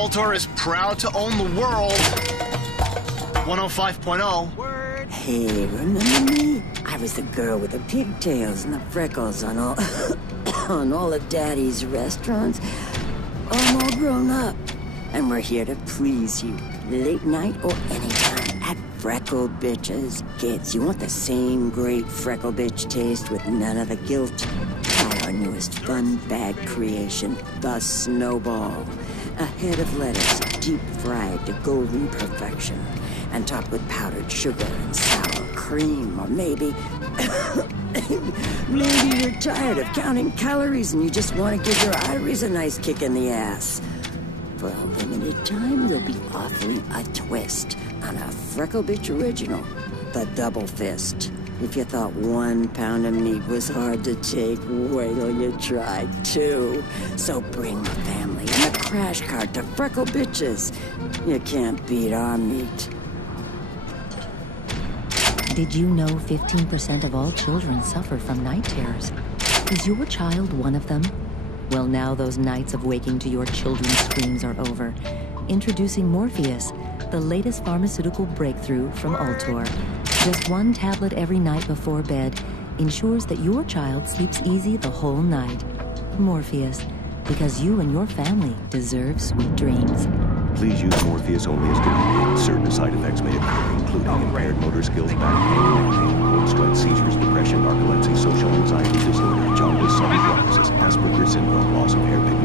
Ultor is proud to own the world. 105.0. Word. Hey, remember me? I was the girl with the pigtails and the freckles on all on all of Daddy's restaurants. I'm all grown up, and we're here to please you, late night or anytime at Freckled Bitches. Kids, you want the same great Freckle Bitch taste with none of the guilt? Try our newest fun bag creation, the Snowball. A head of lettuce, deep fried to golden perfection, and topped with powdered sugar and sour cream, or maybe... maybe you're tired of counting calories and you just want to give your arteries a nice kick in the ass. For a limited time, we'll be offering a twist on a Freckle Bitch original, the Double Fist. If you thought 1 pound of meat was hard to take, wait till you try 2. So bring the family and a crash cart to Freckle Bitches. You can't beat our meat. Did you know 15% of all children suffer from night terrors? Is your child one of them? Well, now those nights of waking to your children's screams are over. Introducing Morpheus, the latest pharmaceutical breakthrough from Ultor. Just 1 tablet every night before bed ensures that your child sleeps easy the whole night. Morpheus, because you and your family deserve sweet dreams. Please use Morpheus only as directed. Certain side effects may occur, including impaired motor skills, back pain, neck pain, cold sweat, seizures, depression, narcolepsy, social anxiety disorder, jaundice, sudden paralysis, Asperger's syndrome, loss of hair pigment.